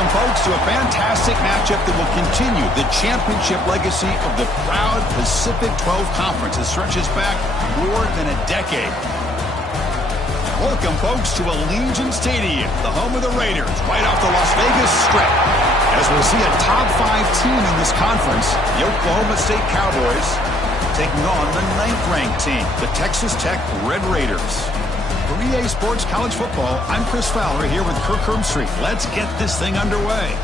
Welcome, folks, to a fantastic matchup that will continue the championship legacy of the proud Pacific 12 Conference. It stretches back more than a decade. Welcome, folks, to Allegiant Stadium, the home of the Raiders, right off the Las Vegas Strip. As we'll see a top 5 team in this conference, the Oklahoma State Cowboys taking on the 9th-ranked team, the Texas Tech Red Raiders. For EA Sports College Football, I'm Chris Fowler here with Kirk Hermstreet. Let's get this thing underway.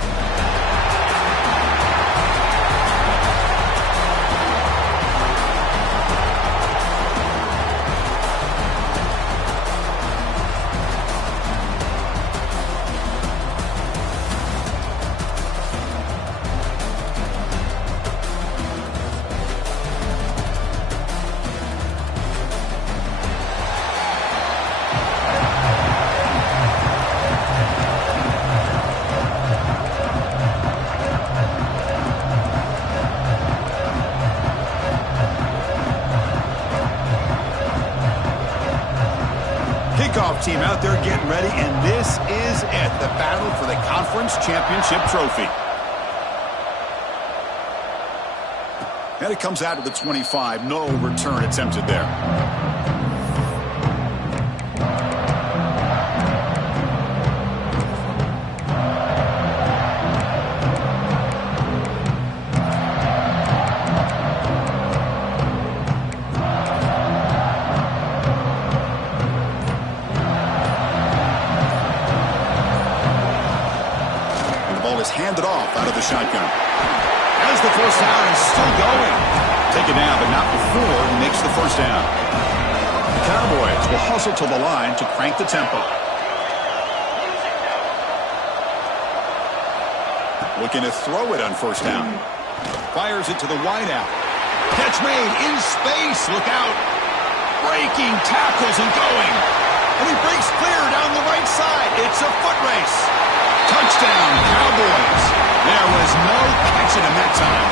Team out there getting ready, and this is it, the battle for the conference championship trophy. And it comes out of the 25. No return attempted there. Handed off out of the shotgun. As the first down is still going. Take it down, but not before he makes the first down. The Cowboys will hustle to the line to crank the tempo. Looking to throw it on first down. Fires it to the wideout. Catch made in space. Look out. Breaking tackles and going. And he breaks clear down the right side. It's a foot race. Touchdown, Cowboys. There was no catching him that time.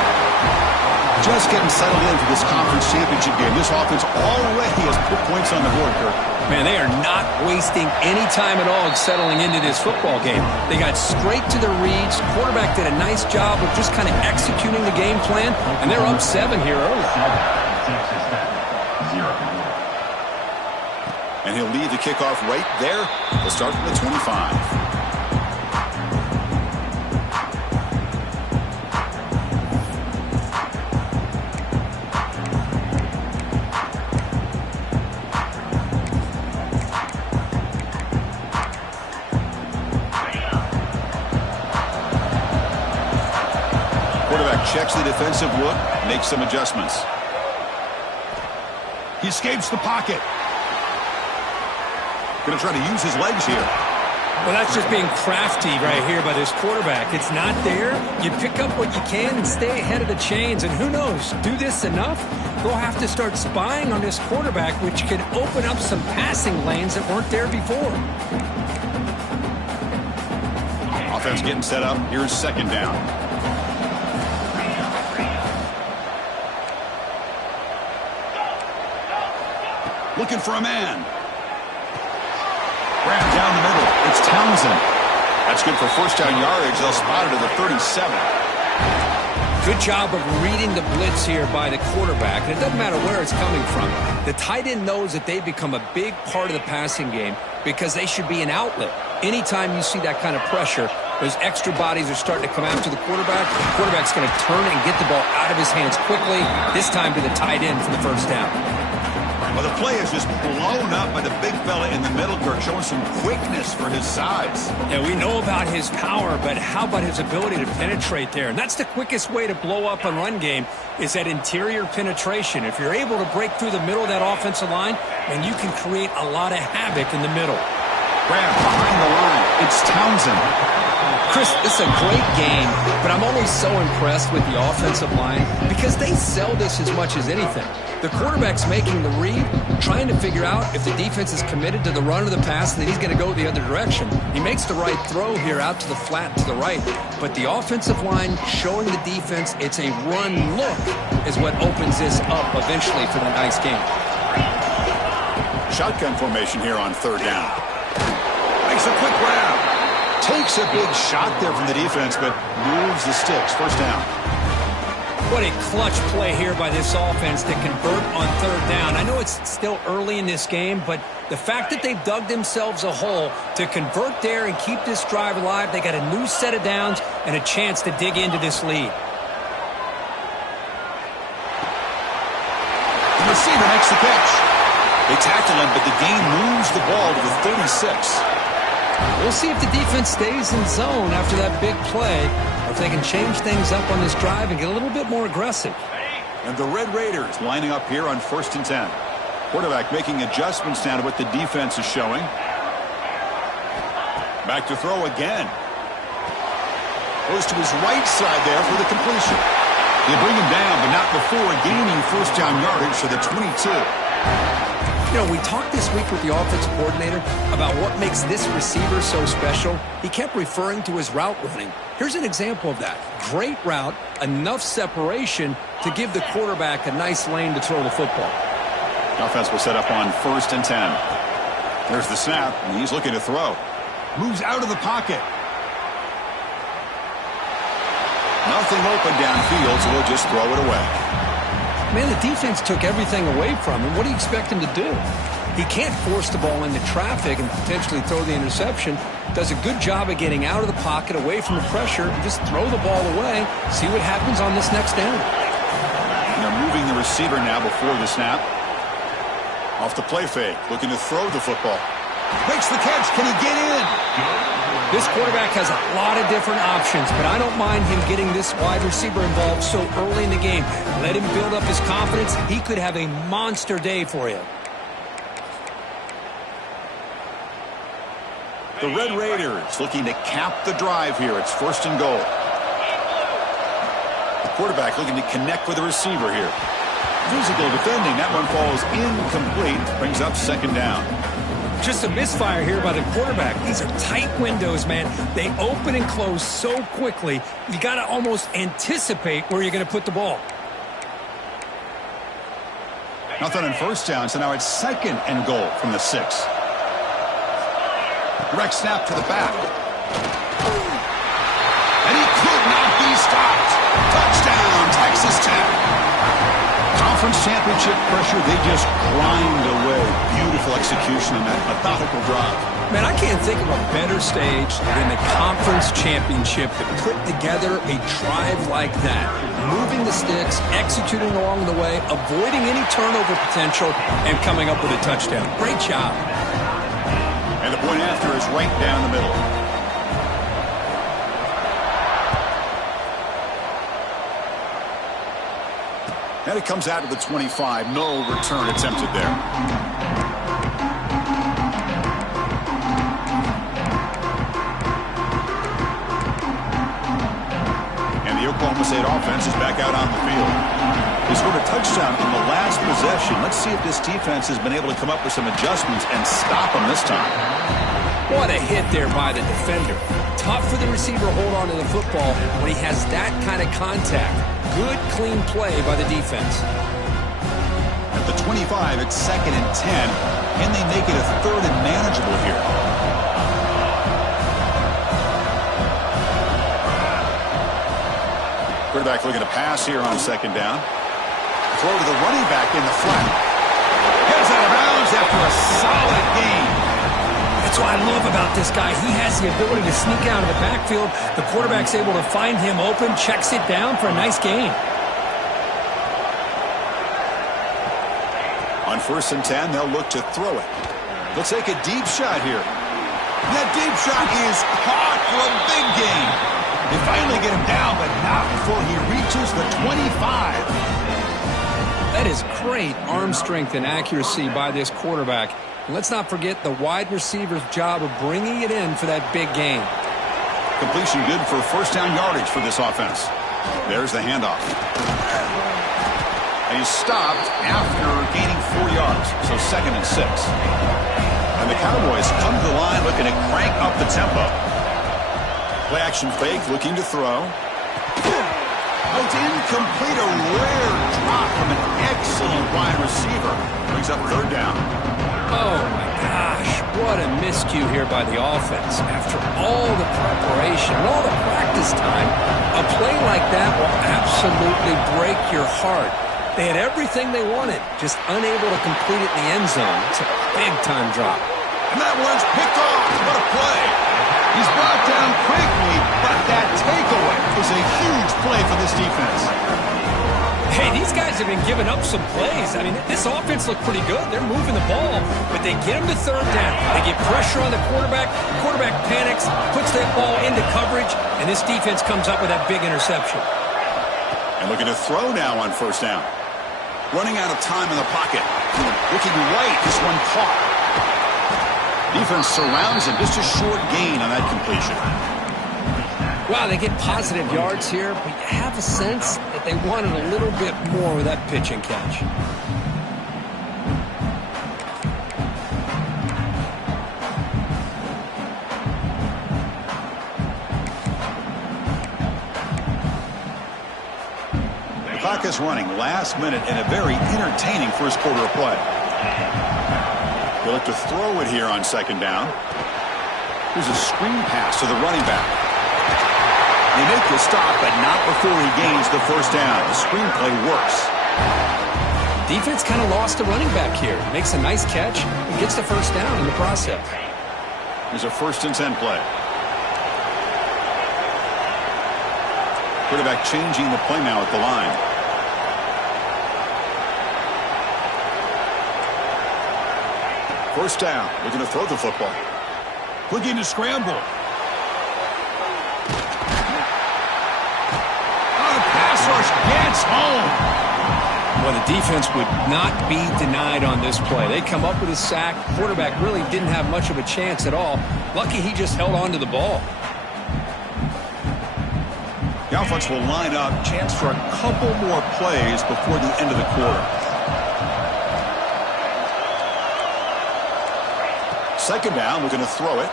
Just getting settled in for this conference championship game. This offense already has put points on the board, Kirk. Man, they are not wasting any time at all settling into this football game. They got straight to their reads. Quarterback did a nice job of just kind of executing the game plan, and they're up 7 here early. And he'll lead the kickoff right there. They'll start from the 25. Checks the defensive look, makes some adjustments. He escapes the pocket. Going to try to use his legs here. Well, that's just being crafty right here by this quarterback. It's not there. You pick up what you can and stay ahead of the chains. And who knows, do this enough, they'll have to start spying on this quarterback, which could open up some passing lanes that weren't there before. Offense getting set up. Here's second down. Looking for a man. Grab down the middle. It's Townsend. That's good for first down yardage. They'll spot it at the 37. Good job of reading the blitz here by the quarterback. And it doesn't matter where it's coming from. The tight end knows that they become a big part of the passing game because they should be an outlet. Anytime you see that kind of pressure, those extra bodies are starting to come after the quarterback. The quarterback's going to turn and get the ball out of his hands quickly, this time to the tight end for the first down. Well, the play is just blown up by the big fella in the middle, Kirk, showing some quickness for his size. Yeah, we know about his power, but how about his ability to penetrate there? And that's the quickest way to blow up a run game is that interior penetration. If you're able to break through the middle of that offensive line, then you can create a lot of havoc in the middle. Grab behind the line. It's Townsend. Chris, this is a great game, but I'm always so impressed with the offensive line because they sell this as much as anything. The quarterback's making the read, trying to figure out if the defense is committed to the run or the pass, and then he's going to go the other direction. He makes the right throw here out to the flat to the right, but the offensive line showing the defense it's a run look is what opens this up eventually for the nice game. Shotgun formation here on third down. Makes a quick grab. Takes a big shot there from the defense, but moves the sticks. First down. What a clutch play here by this offense to convert on third down. I know it's still early in this game, but the fact that they've dug themselves a hole to convert there and keep this drive alive, they got a new set of downs and a chance to dig into this lead. The receiver makes the catch. They tackle him, but the gain moves the ball to the 36. We'll see if the defense stays in zone after that big play, or if they can change things up on this drive and get a little bit more aggressive. And the Red Raiders lining up here on 1st and 10. Quarterback making adjustments down to what the defense is showing. Back to throw again. Goes to his right side there for the completion. They bring him down, but not before gaining first down yardage for the 22. You know, we talked this week with the offensive coordinator about what makes this receiver so special. He kept referring to his route running. Here's an example of that. Great route, enough separation to give the quarterback a nice lane to throw the football. Offense will set up on 1st and 10. There's the snap, and he's looking to throw. Moves out of the pocket. Nothing open downfield, so he'll just throw it away. Man, the defense took everything away from him. What do you expect him to do? He can't force the ball into traffic and potentially throw the interception. Does a good job of getting out of the pocket, away from the pressure, and just throw the ball away. See what happens on this next down. They're moving the receiver now before the snap. Off the play fake, looking to throw the football. Makes the catch. Can he get in? This quarterback has a lot of different options, but I don't mind him getting this wide receiver involved so early in the game. Let him build up his confidence. He could have a monster day for you. The Red Raiders looking to cap the drive here. It's 1st and goal. The quarterback looking to connect with the receiver here. Physical defending. That one falls incomplete. Brings up 2nd down. Just a misfire here by the quarterback. These are tight windows, man. They open and close so quickly. You got to almost anticipate where you're going to put the ball. Nothing on 1st down, so now it's 2nd and goal from the 6. Direct snap to the back. And he could not be stopped. Touchdown, Texas Tech. Conference championship pressure, they just grind away. Beautiful execution in that methodical drive. Man, I can't think of a better stage than the conference championship to put together a drive like that. Moving the sticks, executing along the way, avoiding any turnover potential, and coming up with a touchdown. Great job. And the point after is right down the middle. And it comes out to the 25. No return attempted there. And the Oklahoma State offense is back out on the field. They scored a touchdown on the last possession. Let's see if this defense has been able to come up with some adjustments and stop them this time. What a hit there by the defender. Tough for the receiver to hold on to the football when he has that kind of contact. Good, clean play by the defense. At the 25, it's 2nd and 10. Can they make it a 3rd and manageable here? Quarterback looking to pass here on 2nd down. Throw to the running back in the flat. Heads out of bounds after a solid gain. That's what I love about this guy. He has the ability to sneak out of the backfield. The quarterback's able to find him open, checks it down for a nice gain. On 1st and 10, they'll look to throw it. They'll take a deep shot here. That deep shot is caught for a big gain. They finally get him down, but not before he reaches the 25. That is great arm strength and accuracy by this quarterback. And let's not forget the wide receiver's job of bringing it in for that big gain. Completion good for 1st down yardage for this offense. There's the handoff. And he's stopped after gaining 4 yards, so 2nd and 6. And the Cowboys come to the line looking to crank up the tempo. Play action fake, looking to throw. Oh, it's incomplete, a rare drop from an excellent wide receiver. Brings up 3rd down. Oh, my gosh. What a miscue here by the offense. After all the preparation and all the practice time, a play like that will absolutely break your heart. They had everything they wanted, just unable to complete it in the end zone. It's a big-time drop. And that one's picked off. What a play. He's brought down quickly, but that takeaway is a huge play for this defense. Hey, these guys have been giving up some plays. I mean, this offense looked pretty good. They're moving the ball, but they get him to third down. They get pressure on the quarterback. Quarterback panics, puts that ball into coverage, and this defense comes up with that big interception. And looking to throw now on first down. Running out of time in the pocket. Looking right, this one caught. Defense surrounds him. Just a short gain on that completion. Wow, they get positive yards here, but you have a sense that they wanted a little bit more with that pitch and catch. The clock is running last minute in a very entertaining first quarter of play. They look to throw it here on second down. Here's a screen pass to the running back. They make the stop, but not before he gains the first down. The screenplay works. Defense kind of lost a running back here. Makes a nice catch and gets the first down in the process. Here's a 1st and 10 play. Quarterback changing the play now at the line. First down. Looking to throw the football. Looking to scramble. Gets home. Well, the defense would not be denied on this play. They come up with a sack. Quarterback really didn't have much of a chance at all. Lucky he just held on to the ball. The offense will line up. Chance for a couple more plays before the end of the quarter. Second down, looking to throw it.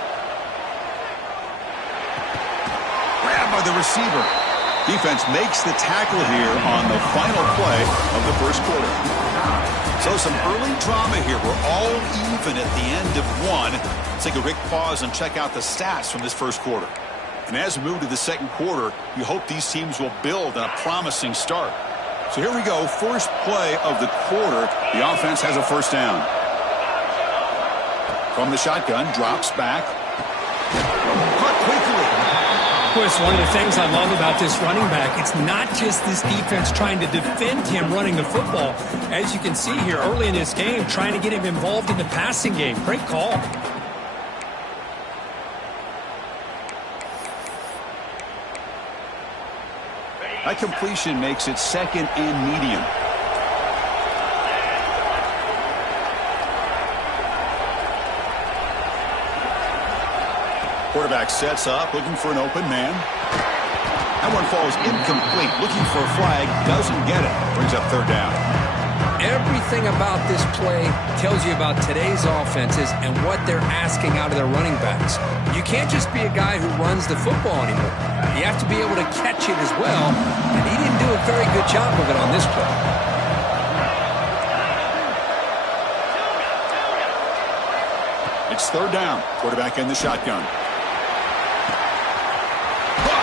Grabbed by the receiver. Defense makes the tackle here on the final play of the first quarter. So some early drama here. We're all even at the end of one. Let's take a quick pause and check out the stats from this first quarter. And as we move to the second quarter, you hope these teams will build on a promising start. So here we go. First play of the quarter. The offense has a first down. From the shotgun, drops back. Caught quickly. Of course, one of the things I love about this running back, it's not just this defense trying to defend him running the football. As you can see here early in this game, trying to get him involved in the passing game. Great call. That completion makes it 2nd and medium. Quarterback sets up, looking for an open man. That one falls incomplete. Looking for a flag, doesn't get it. Brings up third down. Everything about this play tells you about today's offenses and what they're asking out of their running backs. You can't just be a guy who runs the football anymore. You have to be able to catch it as well, and he didn't do a very good job of it on this play. It's third down. Quarterback in the shotgun.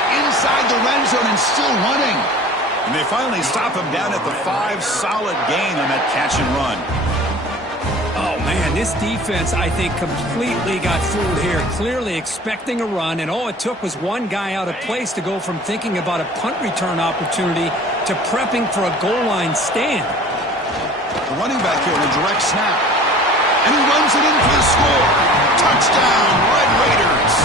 Inside the red zone and still running. And they finally stop him down at the 5. Solid gain on that catch and run. Oh, man, this defense, I think, completely got fooled here. Clearly expecting a run, and all it took was one guy out of place to go from thinking about a punt return opportunity to prepping for a goal line stand. The running back here in a direct snap. And he runs it in for the score. Touchdown, Red Raiders.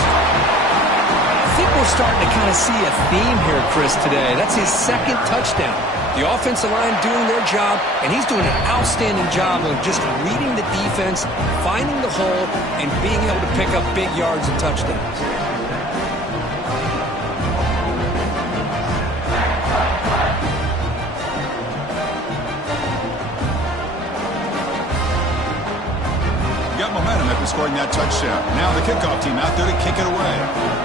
I think we're starting to kind of see a theme here, Chris, today. That's his 2nd touchdown. The offensive line doing their job, and he's doing an outstanding job of just reading the defense, finding the hole, and being able to pick up big yards and touchdowns. Got momentum after scoring that touchdown. Now the kickoff team out there to kick it away.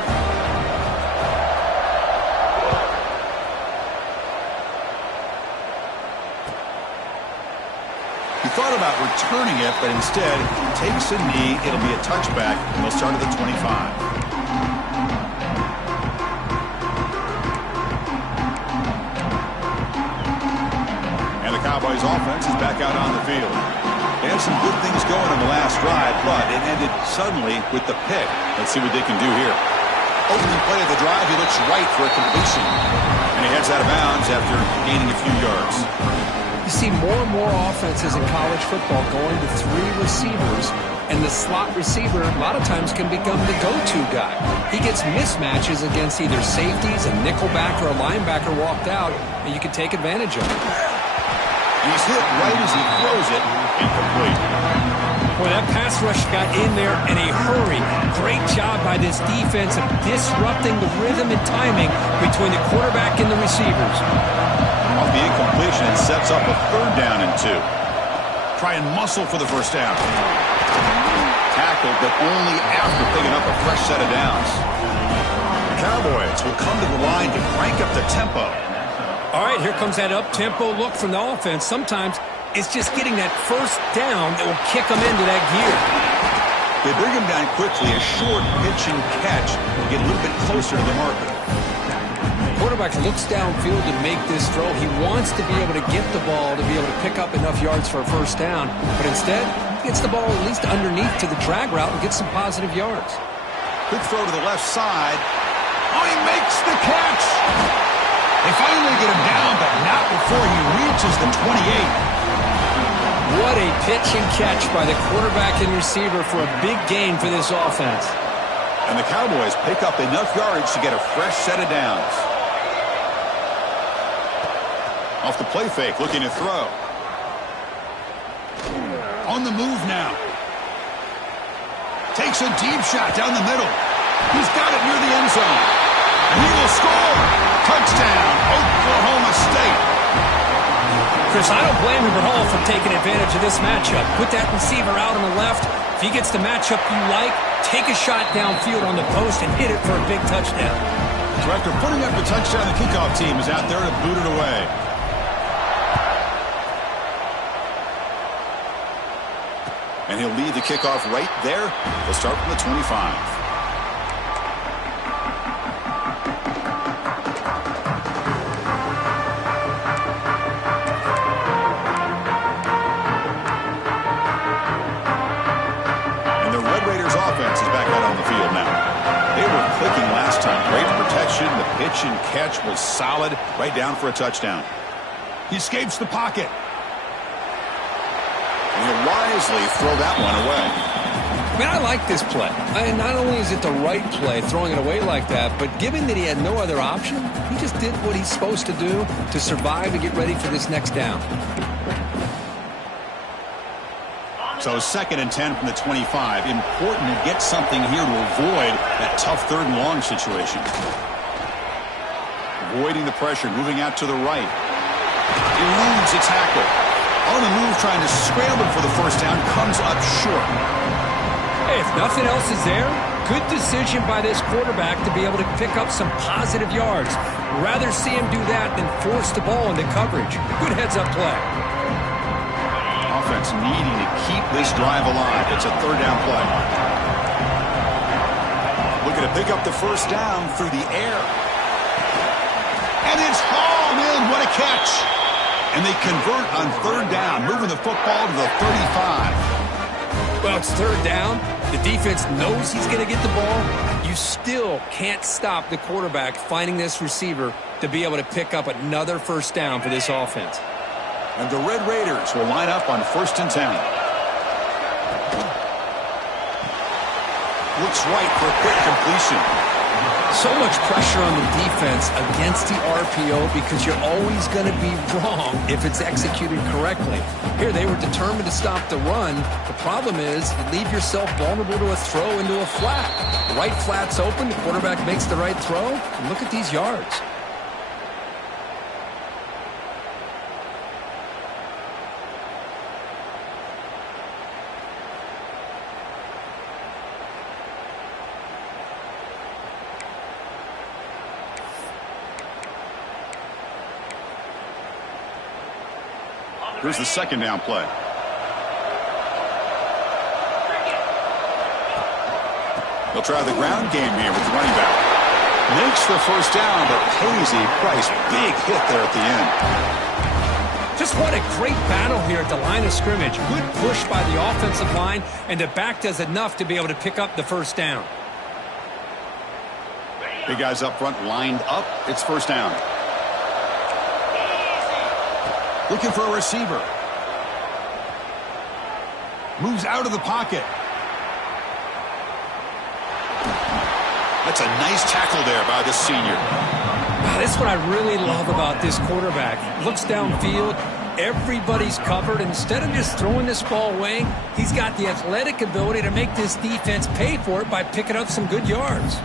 He thought about returning it, but instead takes a knee. It'll be a touchback, and they'll start at the 25. Cowboys offense is back out on the field. They had some good things going in the last drive, but it ended suddenly with the pick. Let's see what they can do here. Opening play of the drive, he looks right for a completion. And he heads out of bounds after gaining a few yards. You see more and more offenses in college football going to 3 receivers, and the slot receiver a lot of times can become the go-to guy. He gets mismatches against either safeties, a nickelback, or a linebacker walked out, and you can take advantage of it. He's hit right as he throws it, incomplete. Boy, that pass rush got in there in a hurry. Great job by this defense of disrupting the rhythm and timing between the quarterback and the receivers. Off the incompletion, it sets up a 3rd down and 2. Try and muscle for the first down. Tackled, but only after picking up a fresh set of downs. The Cowboys will come to the line to crank up the tempo. All right, here comes that up-tempo look from the offense. Sometimes it's just getting that first down that will kick them into that gear. They bring him down quickly, a short pitch and catch to get a little bit closer to the marker. Quarterback looks downfield to make this throw. He wants to be able to get the ball to be able to pick up enough yards for a first down, but instead he gets the ball at least underneath to the drag route and gets some positive yards. Quick throw to the left side. Oh, he makes the catch! They finally get him down, but not before he reaches the 28. What a pitch and catch by the quarterback and receiver for a big gain for this offense. And the Cowboys pick up enough yardage to get a fresh set of downs. Off the play fake, looking to throw. On the move now. Takes a deep shot down the middle. He's got it near the end zone. And he will score. Touchdown, Oklahoma State. Chris, I don't blame him at all for taking advantage of this matchup. Put that receiver out on the left. If he gets the matchup you like, take a shot downfield on the post and hit it for a big touchdown. So after putting up the touchdown, the kickoff team is out there to boot it away. And he'll lead the kickoff right there. They'll start from the 25. The pitch and catch was solid, right down for a touchdown. He escapes the pocket. And he'll wisely throw that one away. Man, I like this play. Not only is it the right play, throwing it away like that, but given that he had no other option, he just did what he's supposed to do to survive and get ready for this next down. So 2nd and 10 from the 25. Important to get something here to avoid that tough 3rd and long situation. Avoiding the pressure, moving out to the right. Eludes a tackle. On the move, trying to scramble for the first down, comes up short. Hey, if nothing else is there, good decision by this quarterback to be able to pick up some positive yards. Rather see him do that than force the ball into coverage. Good heads-up play. Offense needing to keep this drive alive. It's a 3rd down play. Looking to pick up the first down through the air. And it's hauled in. What a catch. And they convert on 3rd down, moving the football to the 35. Well, it's 3rd down. The defense knows he's going to get the ball. You still can't stop the quarterback finding this receiver to be able to pick up another first down for this offense. And the Red Raiders will line up on 1st and 10. Looks right for a quick completion. So much pressure on the defense against the RPO because you're always going to be wrong if it's executed correctly. Here, they were determined to stop the run. The problem is you leave yourself vulnerable to a throw into a flat. The right flat's open. The quarterback makes the right throw. And look at these yards. Here's the 2nd down play. They'll try the ground game here with the running back. Makes the first down, but pays a price. Big hit there at the end. Just what a great battle here at the line of scrimmage. Good push by the offensive line, and the back does enough to be able to pick up the first down. Big guys up front lined up. It's first down. Looking for a receiver. Moves out of the pocket. That's a nice tackle there by the senior. That's what I really love about this quarterback. Looks downfield. Everybody's covered. Instead of just throwing this ball away, he's got the athletic ability to make this defense pay for it by picking up some good yards.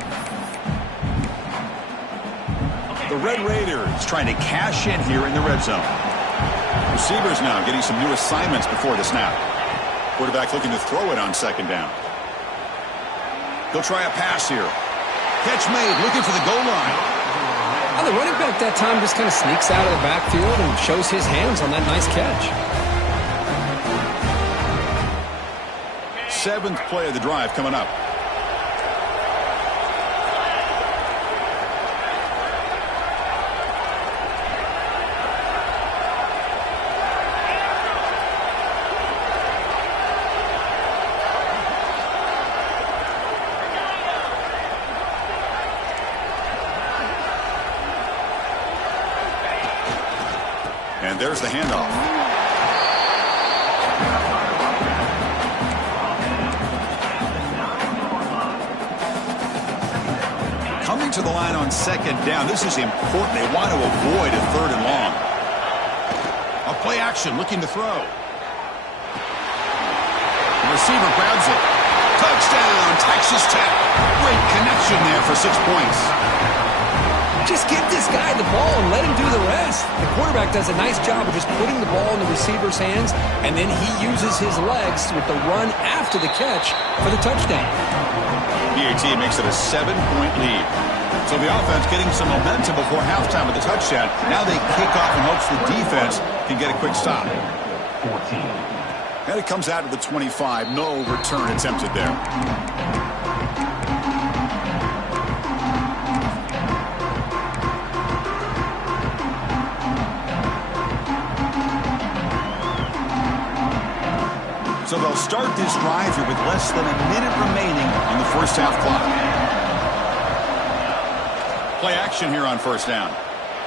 The Red Raiders trying to cash in here in the red zone. Receivers now getting some new assignments before the snap. Quarterback looking to throw it on second down. He'll try a pass here. Catch made, looking for the goal line. The running back that time just kind of sneaks out of the backfield and shows his hands on that nice catch. Seventh play of the drive coming up. And there's the handoff. Coming to the line on second down. This is important. They want to avoid a third and long. A play action looking to throw. The receiver grabs it. Touchdown, Texas Tech. Great connection there for 6 points. Just give this guy the ball and let him do the rest. The quarterback does a nice job of just putting the ball in the receiver's hands, and then he uses his legs with the run after the catch for the touchdown. PAT makes it a 7-point lead. So the offense getting some momentum before halftime with the touchdown. Now they kick off in hopes the defense can get a quick stop. 14. And it comes out of the 25. No return attempted there. So they'll start this drive here with less than a minute remaining on the first half clock. Play action here on first down.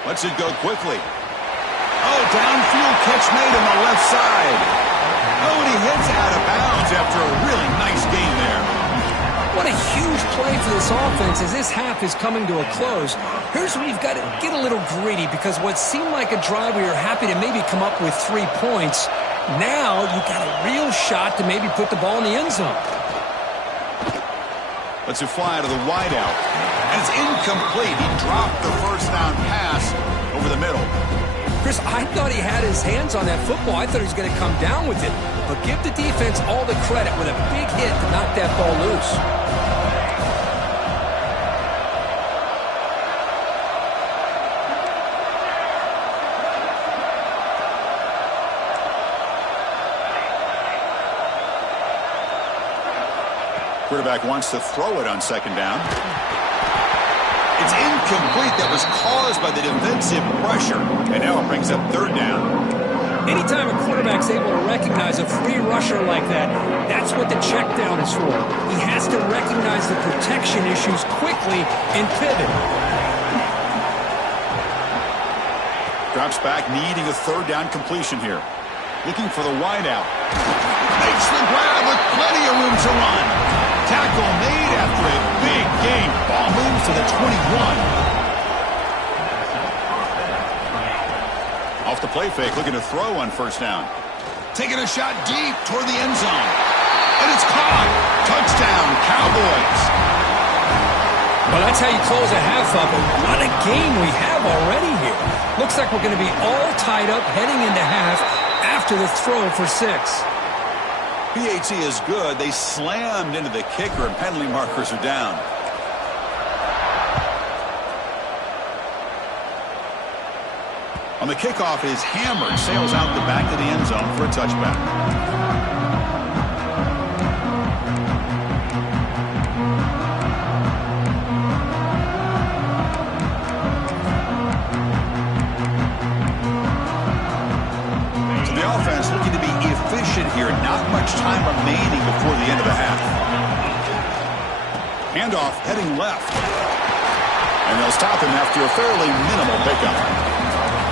Lets it go quickly. Oh, downfield catch made on the left side. Oh, and he hits out of bounds after a really nice gain there. What a huge play for this offense as this half is coming to a close. Here's where you've got to get a little greedy, because what seemed like a drive where you're happy to maybe come up with 3 points, now you've got a real shot to maybe put the ball in the end zone. Lets it fly to the wideout. And it's incomplete. He dropped the first down pass over the middle. Chris, I thought he had his hands on that football. I thought he was going to come down with it. But give the defense all the credit with a big hit to knock that ball loose. Quarterback wants to throw it on second down. It's incomplete. That was caused by the defensive pressure. And now it brings up third down. Anytime a quarterback's able to recognize a free rusher like that, that's what the check down is for. He has to recognize the protection issues quickly and pivot. Drops back, needing a third down completion here. Looking for the wideout. Makes the grab with plenty of room to run. Tackle made after a big gain. Ball moves to the 21. Off the play fake, looking to throw on first down. Taking a shot deep toward the end zone. And it's caught. Touchdown, Cowboys. Well, that's how you close a half up. And what a game we have already here. Looks like we're going to be all tied up heading into half after the throw for 6. PAT is good. They slammed into the kicker, and penalty markers are down. On the kickoff is hammered, sails out the back of the end zone for a touchback. Handoff heading left. And they'll stop him after a fairly minimal pickup.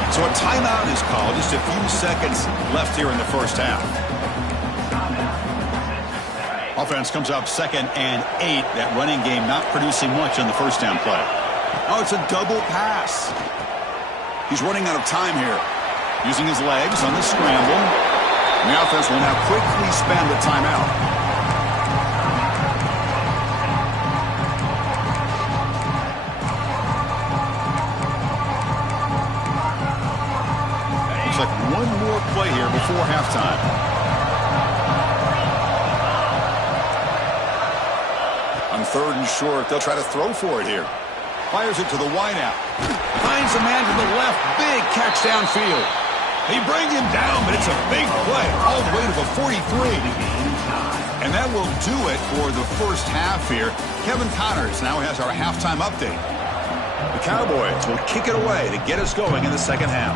So a timeout is called. Just a few seconds left here in the first half. Offense comes up 2nd and 8. That running game not producing much on the first down play. Oh, it's a double pass. He's running out of time here. Using his legs on the scramble. And the offense will now quickly spend the timeout. Looks like one more play here before halftime. On 3rd and short, they'll try to throw for it here. Fires it to the wideout. Finds a man to the left. Big catch downfield. They bring him down, but it's a big play all the way to the 43. And that will do it for the first half here. Kevin Connors now has our halftime update. The Cowboys will kick it away to get us going in the second half.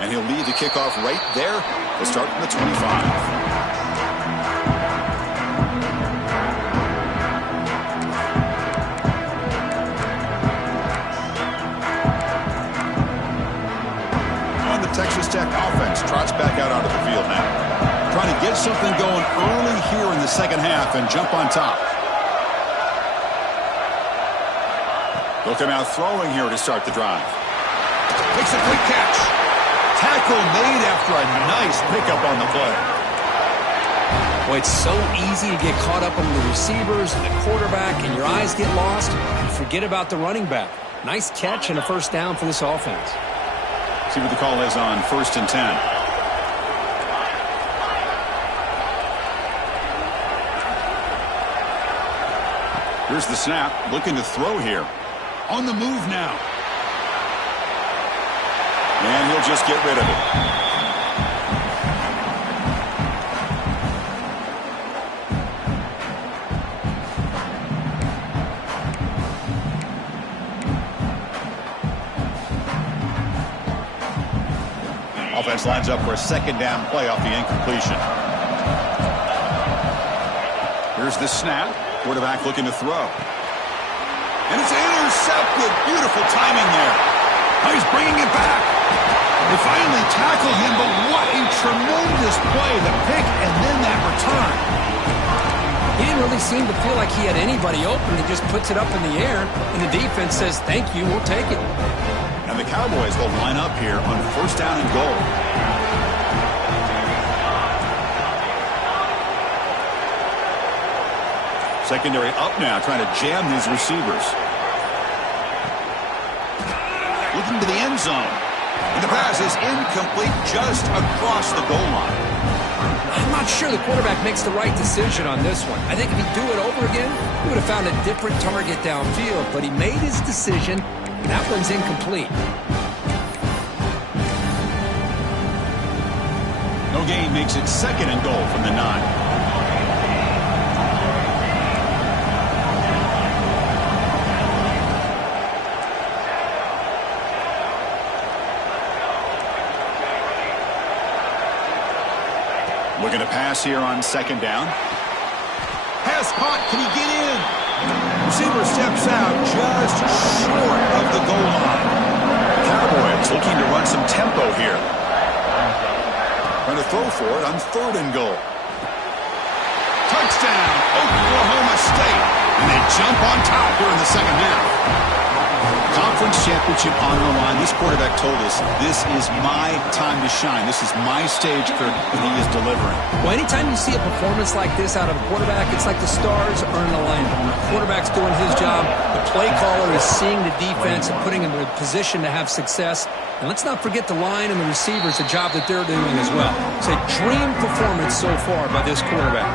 And he'll lead the kickoff right there. We'll start from the 25. And the Texas Tech offense trots back out onto the field now. Trying to get something going early here in the second half and jump on top. They'll come out throwing here to start the drive. Makes a quick catch. Tackle made after a nice pickup on the play. Boy, it's so easy to get caught up on the receivers and the quarterback, and your eyes get lost. You forget about the running back. Nice catch and a first down for this offense. See what the call is on 1st and 10. Here's the snap. Looking to throw here. On the move now. And he'll just get rid of it. Offense lines up for a 2nd down play off the incompletion. Here's the snap. Quarterback looking to throw. And it's intercepted. Beautiful timing there. Oh, he's bringing it back. They finally tackle him, but what a tremendous play. The pick and then that return. He didn't really seem to feel like he had anybody open. He just puts it up in the air, and the defense says, thank you, we'll take it. And the Cowboys will line up here on 1st down and goal. Secondary up now, trying to jam these receivers. Looking to the end zone. And the pass is incomplete just across the goal line. I'm not sure the quarterback makes the right decision on this one. I think if he'd do it over again, he would have found a different target downfield. But he made his decision, and that one's incomplete. No gain makes it 2nd and goal from the 9. Looking to pass here on 2nd down. Pass caught. Can he get in? Receiver steps out just short of the goal line. Cowboys looking to run some tempo here. Trying to throw for it on 3rd and goal. Touchdown, Oklahoma State. And they jump on top here in the second half. Conference championship on the line. This quarterback told us, this is my time to shine. This is my stage, Kirk, and he is delivering. Well, anytime you see a performance like this out of a quarterback, it's like the stars are in alignment. When the quarterback's doing his job, the play caller is seeing the defense and putting him in a position to have success. And let's not forget the line and the receivers, the job that they're doing as well. It's a dream performance so far by this quarterback.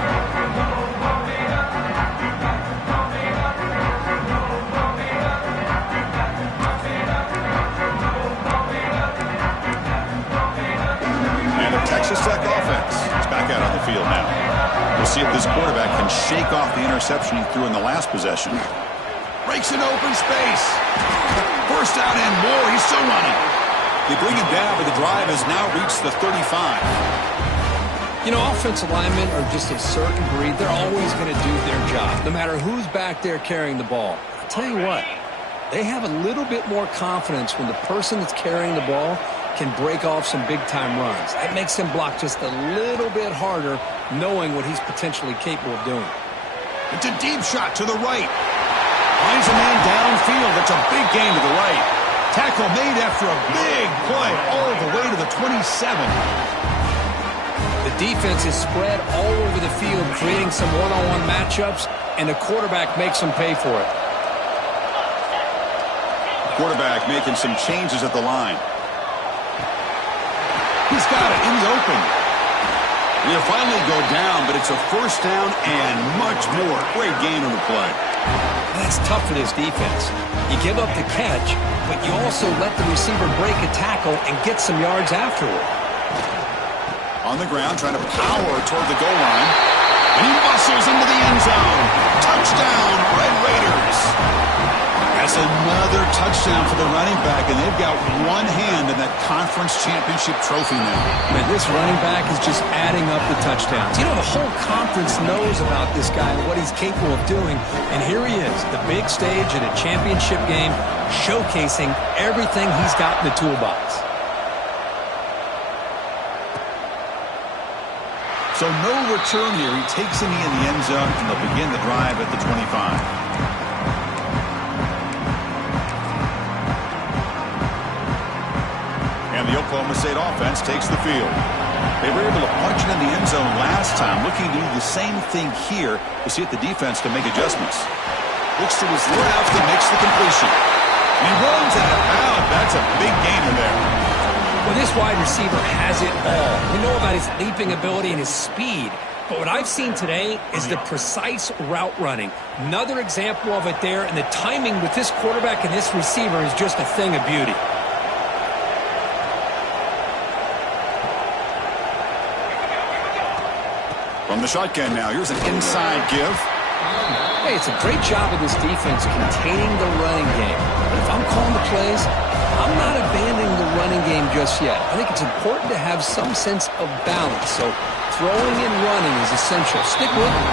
Texas Tech offense is back out on the field now. We'll see if this quarterback can shake off the interception he threw in the last possession. Breaks an open space. First down and more. He's still running. They bring him down, but the drive has now reached the 35. You know, offensive linemen are just a certain breed. They're always going to do their job, no matter who's back there carrying the ball. I'll tell you what, they have a little bit more confidence when the person that's carrying the ball can break off some big-time runs. That makes him block just a little bit harder, knowing what he's potentially capable of doing. It's a deep shot to the right. Finds a man downfield. It's a big gain to the right. Tackle made after a big play all the way to the 27. The defense is spread all over the field, creating some one-on-one matchups, and the quarterback makes them pay for it. Quarterback making some changes at the line. He's got it in the open. He'll finally go down, but it's a first down and much more. Great gain on the play. That's tough for this defense. You give up the catch, but you also let the receiver break a tackle and get some yards afterward. On the ground, trying to power toward the goal line. And he muscles into the end zone. Touchdown, Red Raiders. That's another touchdown for the running back, and they've got one hand in that conference championship trophy now. Man, this running back is just adding up the touchdowns. You know, the whole conference knows about this guy and what he's capable of doing, and here he is, the big stage in a championship game, showcasing everything he's got in the toolbox. So no return here. He takes a knee in the end zone, and they'll begin the drive at the 25. And the Oklahoma State offense takes the field. They were able to punch it in the end zone last time, looking to do the same thing here to see if the defense can make adjustments. Looks to his left and makes the completion. And he runs out of bounds. That's a big gainer there. Well, this wide receiver has it all. We know about his leaping ability and his speed. But what I've seen today is the precise route running. Another example of it there, and the timing with this quarterback and this receiver is just a thing of beauty. From the shotgun now, here's an inside give. Hey, it's a great job of this defense containing the running game. But if I'm calling the plays, I'm not abandoning the running game just yet. I think it's important to have some sense of balance. So throwing and running is essential. Stick with it.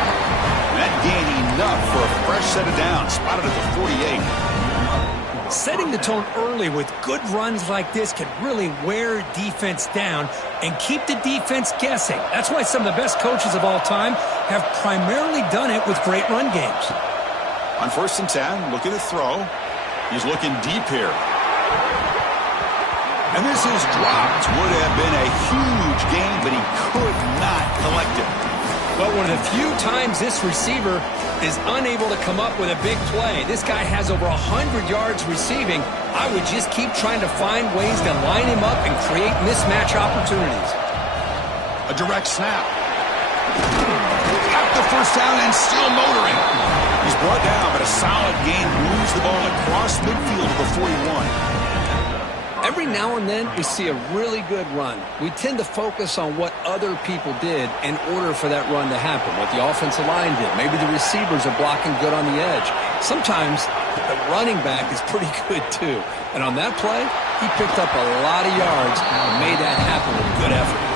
That gain enough for a fresh set of downs. Spotted at the 48. Setting the tone early with good runs like this can really wear defense down and keep the defense guessing. That's why some of the best coaches of all time have primarily done it with great run games. On 1st and 10, looking to throw. He's looking deep here. And this is dropped. Would have been a huge gain, but he could not collect it. But one of the few times this receiver is unable to come up with a big play. This guy has over 100 yards receiving. I would just keep trying to find ways to line him up and create mismatch opportunities. A direct snap. Got the first down and still motoring. He's brought down, but a solid gain moves the ball across midfield to the 41. Every now and then, we see a really good run. We tend to focus on what other people did in order for that run to happen, what the offensive line did. Maybe the receivers are blocking good on the edge. Sometimes the running back is pretty good, too. And on that play, he picked up a lot of yards and made that happen with good effort.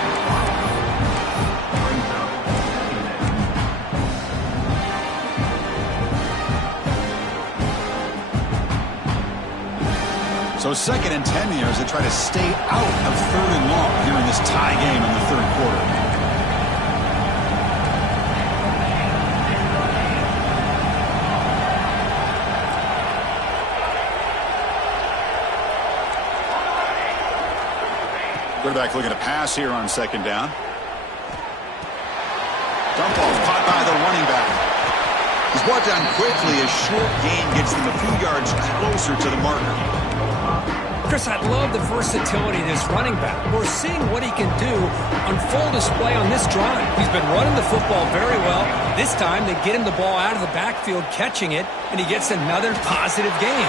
So 2nd and 10 here as they try to stay out of 3rd and long here in this tie game in the 3rd quarter. Quarterback looking to pass here on 2nd down. Dump off caught by the running back. He's brought down quickly. A short gain gets them a few yards closer to the marker. Chris, I love the versatility of this running back. We're seeing what he can do on full display on this drive. He's been running the football very well. This time, they get him the ball out of the backfield, catching it, and he gets another positive gain.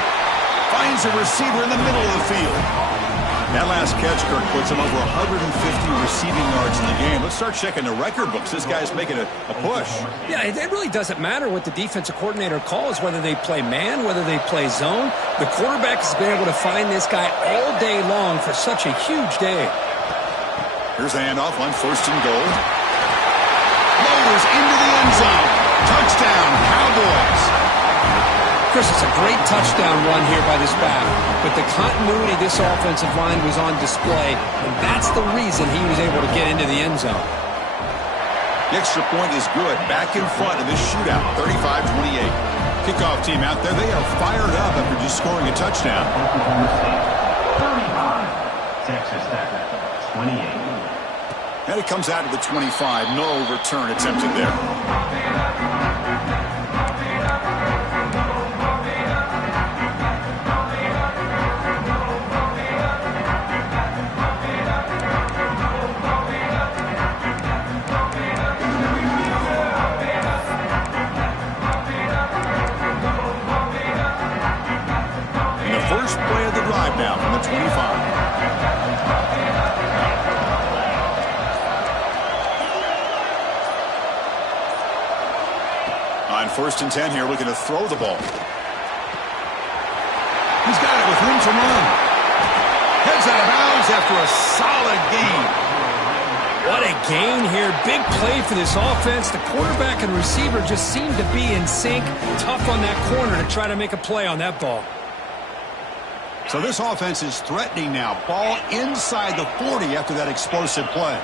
Finds a receiver in the middle of the field. That last catch, Kirk, puts him over 150 receiving yards in the game. Let's start checking the record books. This guy's making a push. Yeah, it really doesn't matter what the defensive coordinator calls, whether they play man, whether they play zone. The quarterback has been able to find this guy all day long for such a huge day. Here's the handoff on 1st and goal. Motors into the end zone. Touchdown, Cowboys. Chris, it's a great touchdown run here by this back, but the continuity of this offensive line was on display, and that's the reason he was able to get into the end zone. The extra point is good. Back in front of this shootout, 35-28. Kickoff team out there, they are fired up after just scoring a touchdown. 35. Texas Tech, 28. And it comes out to the 25. No return attempted there. First play of the drive now from the 25. On 1st and 10 here, looking to throw the ball. He's got it with room to run. Heads out of bounds after a solid gain. What a gain here. Big play for this offense. The quarterback and receiver just seemed to be in sync. Tough on that corner to try to make a play on that ball. So this offense is threatening now. Ball inside the 40 after that explosive play.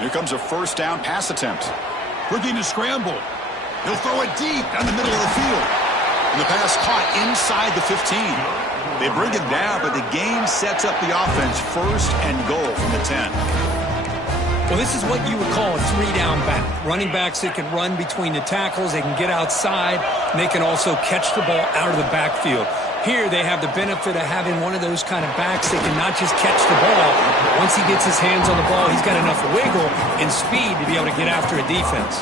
Here comes a first down pass attempt. Looking to scramble. He'll throw it deep down the middle of the field. And the pass caught inside the 15. They bring it down, but the gain sets up the offense. First and goal from the 10. Well, this is what you would call a three-down back. Running backs that can run between the tackles. They can get outside. And they can also catch the ball out of the backfield. Here they have the benefit of having one of those kind of backs that can not just catch the ball, but once he gets his hands on the ball, he's got enough wiggle and speed to be able to get after a defense.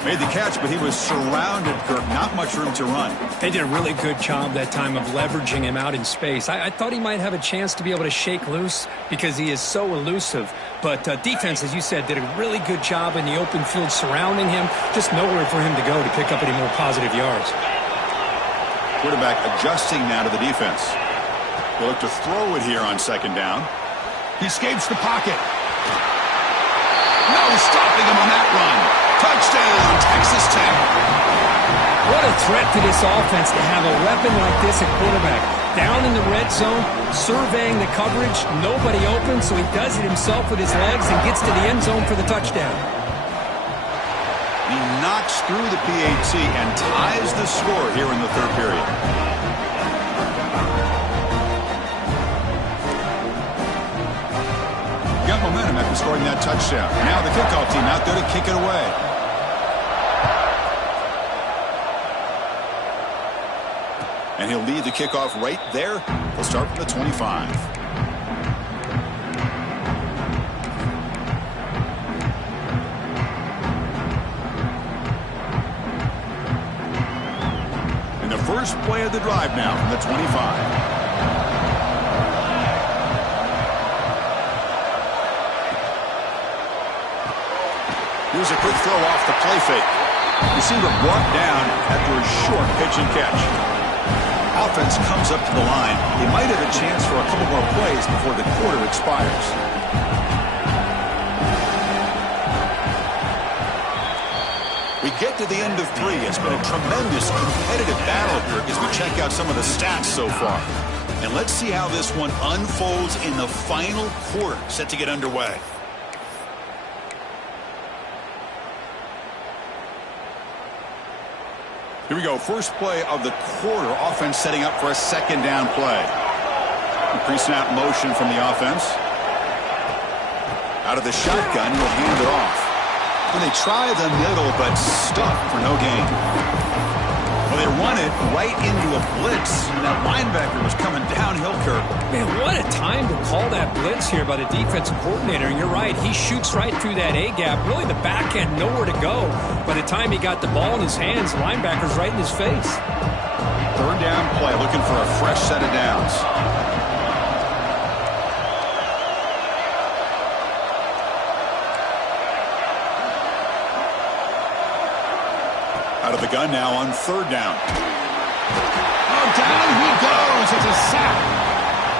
Made the catch, but he was surrounded, Kirk. Not much room to run. They did a really good job that time of leveraging him out in space. I thought he might have a chance to be able to shake loose because he is so elusive. But defense, as you said, did a really good job in the open field surrounding him. Just nowhere for him to go to pick up any more positive yards. Quarterback adjusting now to the defense. He'll look to throw it here on 2nd down. He escapes the pocket. No stopping him on that run. Touchdown, Texas Tech. What a threat to this offense to have a weapon like this at quarterback. Down in the red zone, surveying the coverage, nobody open, so he does it himself with his legs and gets to the end zone for the touchdown. He knocks through the PAT and ties the score here in the 3rd period. Got momentum after scoring that touchdown. Now the kickoff team out there to kick it away. And he'll lead the kickoff right there. He'll start from the 25. First play of the drive now from the 25. Here's a quick throw off the play fake. Receiver brought down after a short pitch and catch. Offense comes up to the line. They might have a chance for a couple more plays before the quarter expires. We get to the end of 3. It's been a tremendous competitive battle here as we check out some of the stats so far. And let's see how this one unfolds in the final quarter set to get underway. Here we go. First play of the quarter. Offense setting up for a 2nd down play. Pre-snap motion from the offense. Out of the shotgun, he'll hand it off. And they try the middle, but stuck for no gain. Well, they run it right into a blitz. And that linebacker was coming downhill, Kirk. Man, what a time to call that blitz here by the defensive coordinator. And you're right, he shoots right through that A-gap. Really, the back end, nowhere to go. By the time he got the ball in his hands, the linebacker's right in his face. 3rd down play, looking for a fresh set of downs. Out of the gun now on 3rd down. Oh, down he goes. It's a sack.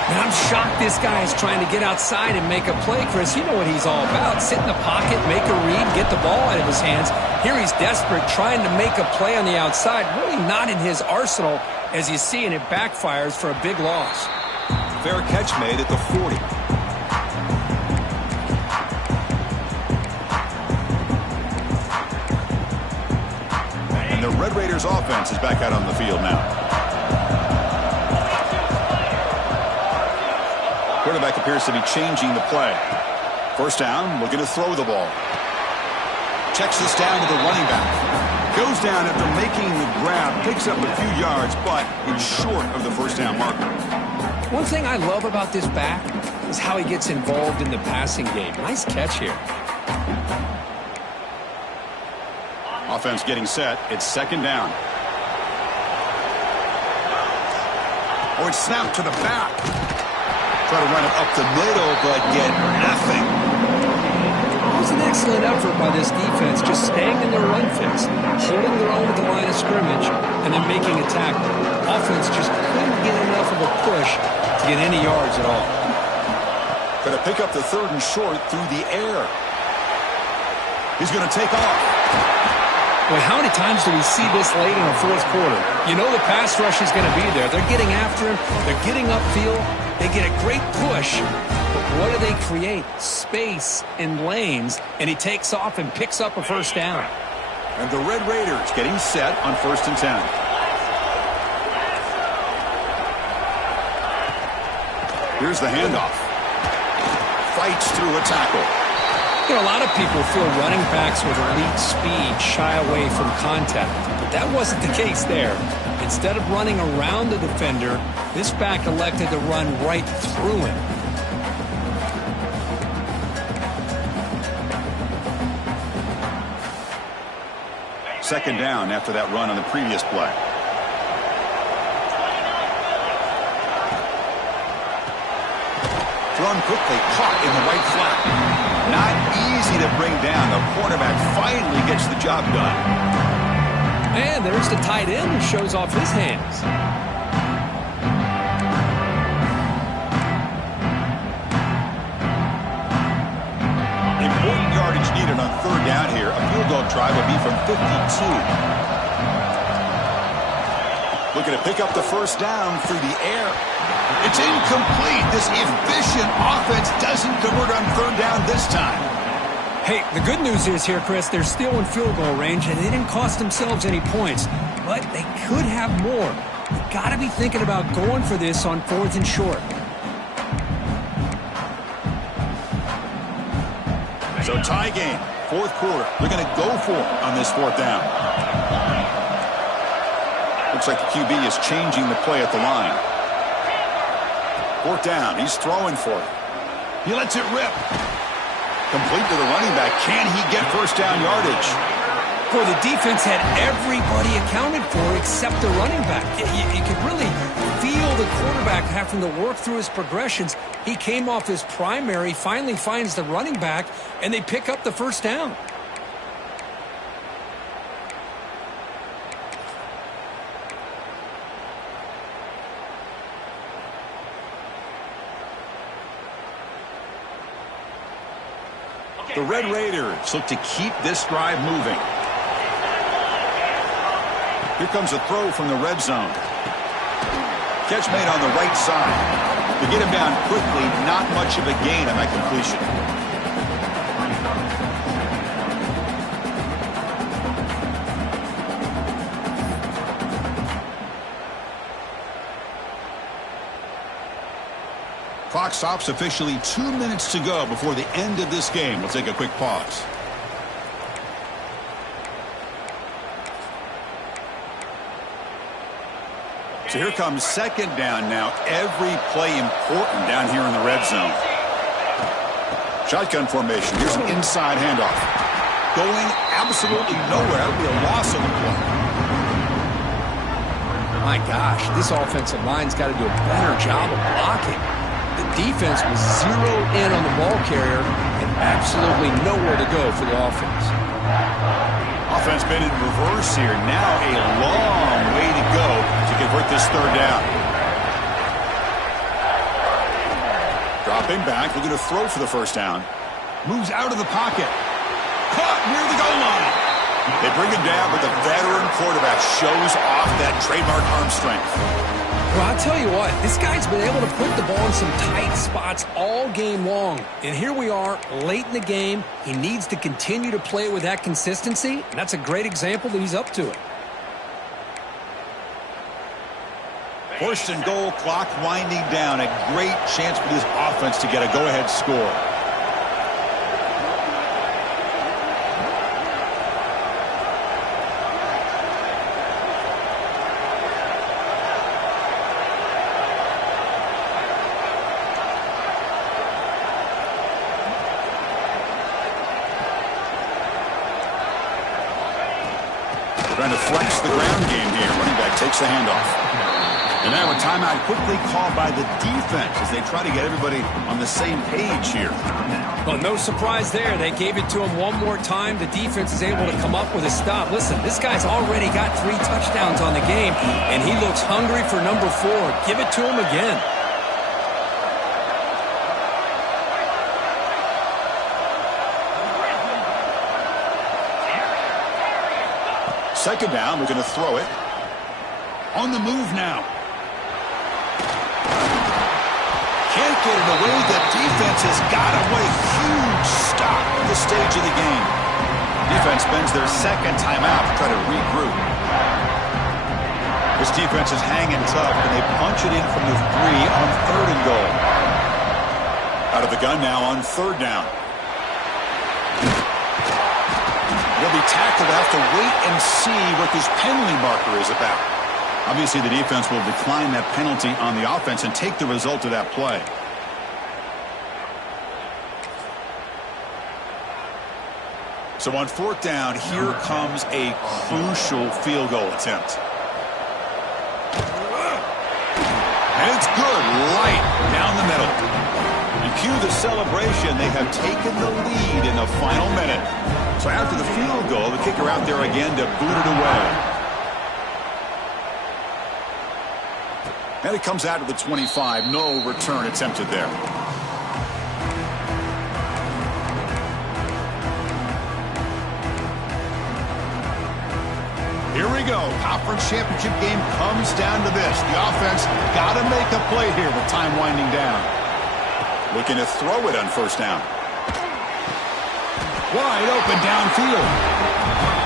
And I'm shocked this guy is trying to get outside and make a play, Chris. You know what he's all about. Sit in the pocket, make a read, get the ball out of his hands. Here he's desperate, trying to make a play on the outside. Really not in his arsenal, as you see, and it backfires for a big loss. Fair catch made at the 40. And the Red Raiders offense is back out on the field now. Quarterback appears to be changing the play. First down, looking to throw the ball. Checks this down to the running back. Goes down after making the grab, picks up a few yards, but it's short of the first down marker. One thing I love about this back is how he gets involved in the passing game. Nice catch here. Offense getting set. It's second down. Oh, it's snapped to the back. Try to run it up the middle, but get nothing. It was an excellent effort by this defense, just staying in their run fix, holding their own at the line of scrimmage, and then making a tackle. Offense just couldn't get enough of a push to get any yards at all. Going to pick up the third and short through the air. He's going to take off. Boy, how many times do we see this late in the fourth quarter? You know the pass rush is going to be there. They're getting after him. They're getting upfield. They get a great push. But what do they create? Space in lanes. And he takes off and picks up a first down. And the Red Raiders getting set on 1st and 10. Here's the handoff. Fights through a tackle. You know, a lot of people feel running backs with elite speed shy away from contact. But that wasn't the case there. Instead of running around the defender, this back elected to run right through him. Second down after that run on the previous play. Thrown quickly, caught in the right flat. Not easy to bring down. The cornerback finally gets the job done. And there's the tight end who shows off his hands. Important yardage needed on third down here. A field goal try would be from 52. Looking to pick up the first down through the air. It's incomplete. This efficient offense doesn't convert on third down this time. Hey, the good news is here, Chris, they're still in field goal range, and they didn't cost themselves any points. But they could have more. You've got to be thinking about going for this on 4th and short. So tie game, fourth quarter. They're going to go for it on this fourth down. Looks like the QB is changing the play at the line. Fourth down, he's throwing for it. He lets it rip. Complete to the running back. Can he get first down yardage? Boy, the defense had everybody accounted for except the running back. You could really feel the quarterback having to work through his progressions. He came off his primary, finally finds the running back, and they pick up the first down. The Red Raiders look to keep this drive moving. Here comes a throw from the red zone. Catch made on the right side. To get him down quickly, not much of a gain on that completion. Clock stops officially 2 minutes to go before the end of this game. We'll take a quick pause. So here comes second down now. Every play important down here in the red zone. Shotgun formation. Here's an inside handoff. Going absolutely nowhere. That would be a loss of the play. My gosh, this offensive line's got to do a better job of blocking. The defense was zeroed in on the ball carrier and absolutely nowhere to go for the offense. Offense been in reverse here. Now a long way to go to convert this third down. Dropping back, looking to throw for the first down. Moves out of the pocket. Caught near the goal line. They bring him down, but the veteran quarterback shows off that trademark arm strength. Well, I'll tell you what, this guy's been able to put the ball in some tight spots all game long. And here we are, late in the game. He needs to continue to play with that consistency, and that's a great example that he's up to it. First and goal, clock winding down. A great chance for this offense to get a go-ahead score. Trying to flex the ground game here. Running back takes the handoff. And now a timeout quickly called by the defense as they try to get everybody on the same page here. Well, no surprise there. They gave it to him one more time. The defense is able to come up with a stop. Listen, this guy's already got 3 touchdowns on the game, and he looks hungry for number 4. Give it to him again. Second down, we're going to throw it. On the move now. Can't get it away. The defense has got away. Huge stop at this stage of the game. Defense spends their second timeout to try to regroup. This defense is hanging tough, and they punch it in from the 3 on third and goal. Out of the gun now on third down. He'll be tackled. They'll have to wait and see what this penalty marker is about. Obviously, the defense will decline that penalty on the offense and take the result of that play. So on fourth down, here comes a crucial field goal attempt. And it's good, light down the middle. And cue the celebration. They have taken the lead in the final minute. So after the field goal, the kicker out there again to boot it away. And it comes out to the 25. No return attempted there. Here we go. Conference championship game comes down to this. The offense got to make a play here with time winding down. Looking to throw it on first down. Wide open downfield.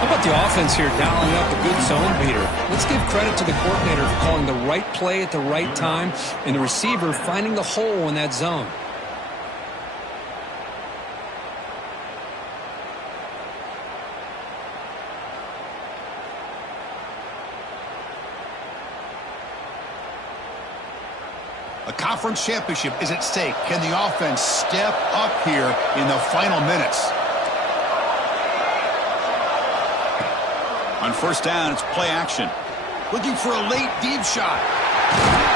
How about the offense here dialing up a good zone beater? Let's give credit to the coordinator for calling the right play at the right time and the receiver finding the hole in that zone. A conference championship is at stake. Can the offense step up here in the final minutes? On first down, it's play action. Looking for a late deep shot.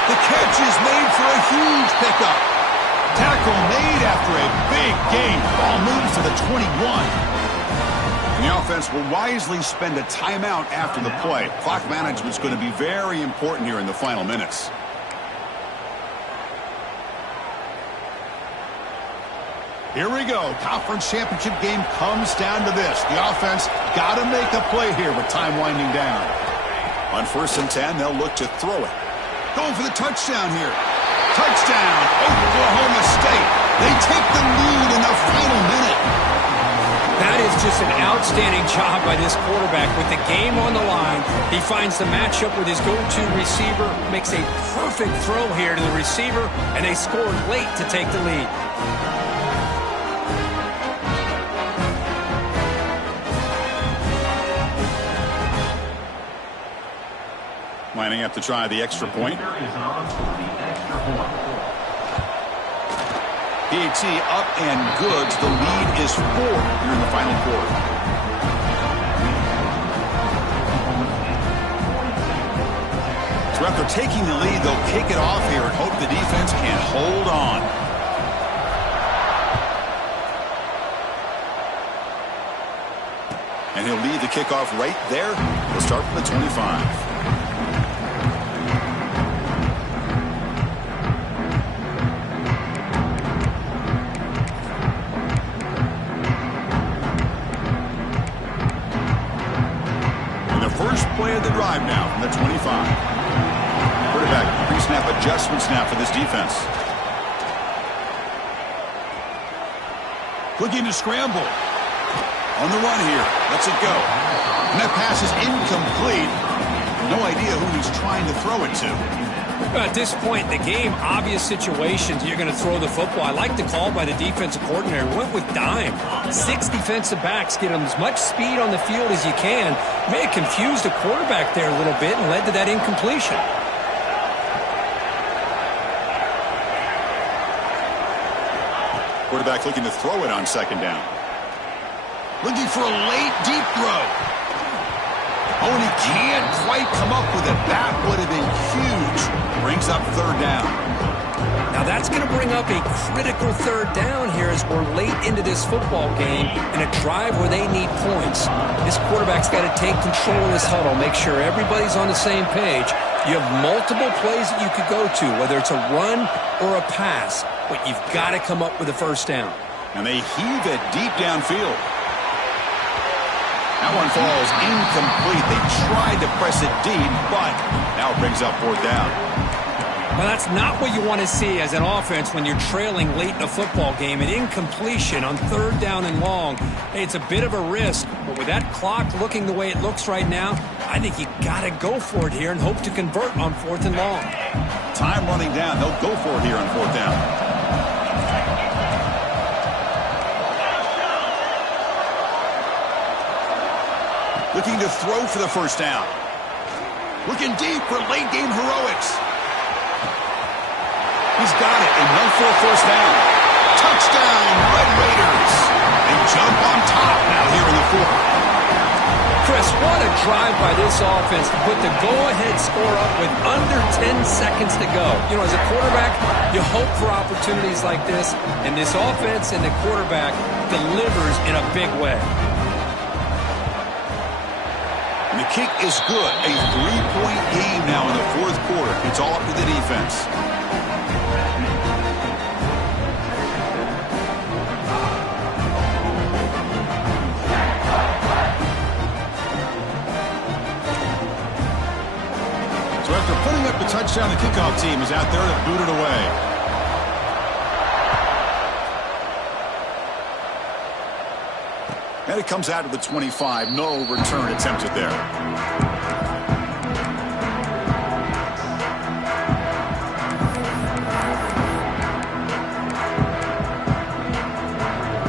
The catch is made for a huge pickup. Tackle made after a big gain. Ball moves to the 21. And the offense will wisely spend a timeout after the play. Clock management is going to be very important here in the final minutes. Here we go. Conference championship game comes down to this. The offense got to make a play here with time winding down. On first and 10, they'll look to throw it. Going for the touchdown here. Touchdown, Oklahoma State. They take the lead in the final minute. That is just an outstanding job by this quarterback. With the game on the line, he finds the matchup with his go-to receiver, makes a perfect throw here to the receiver, and they score late to take the lead. Lining up to try the extra point. PAT up and good. The lead is 4 here in the final quarter. So after taking the lead, they'll kick it off here and hope the defense can hold on. And he'll lead the kickoff right there. He'll start from the 25. play of the drive now from the 25. Quarterback pre-snap adjustment snap for this defense. Looking to scramble. On the run here. Lets it go. And that pass is incomplete. No idea who he's trying to throw it to. At this point in the game, obvious situations, you're going to throw the football. I like the call by the defensive coordinator. Went with dime. 6 defensive backs get them as much speed on the field as you can. May have confused the quarterback there a little bit and led to that incompletion. Quarterback looking to throw it on second down. Looking for a late, deep throw. Oh, and he can't quite come up with it. That would have been huge. Brings up third down. Now that's going to bring up a critical third down here as we're late into this football game in a drive where they need points. This quarterback's got to take control of this huddle, make sure everybody's on the same page. You have multiple plays that you could go to, whether it's a run or a pass, but you've got to come up with a first down. And they heave it deep downfield. That one falls incomplete. They tried to press it deep, but now it brings up fourth down. Well, that's not what you want to see as an offense when you're trailing late in a football game. An incompletion on third down and long. Hey, it's a bit of a risk, but with that clock looking the way it looks right now, I think you got to go for it here and hope to convert on fourth and long. Time running down. They'll go for it here on fourth down. Looking to throw for the first down. Looking deep for late game heroics. He's got it and went for a first down. Touchdown, Red Raiders. They jump on top now here in the fourth. Chris, what a drive by this offense to put the go-ahead score up with under 10 seconds to go. You know, as a quarterback, you hope for opportunities like this, and this offense and the quarterback delivers in a big way. And the kick is good. A 3-point game now in the fourth quarter. It's all up to the defense. So after putting up the touchdown, the kickoff team is out there to boot it away. And it comes out of the 25. No return attempted there.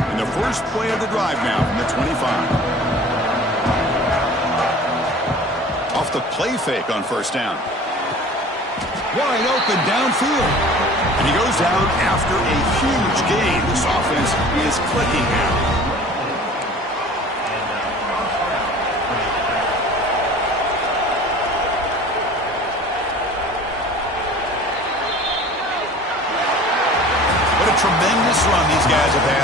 And the first play of the drive now from the 25. Off the play fake on first down. Wide open downfield. And he goes down after a huge gain. This offense is clicking now. Tremendous run these guys have had.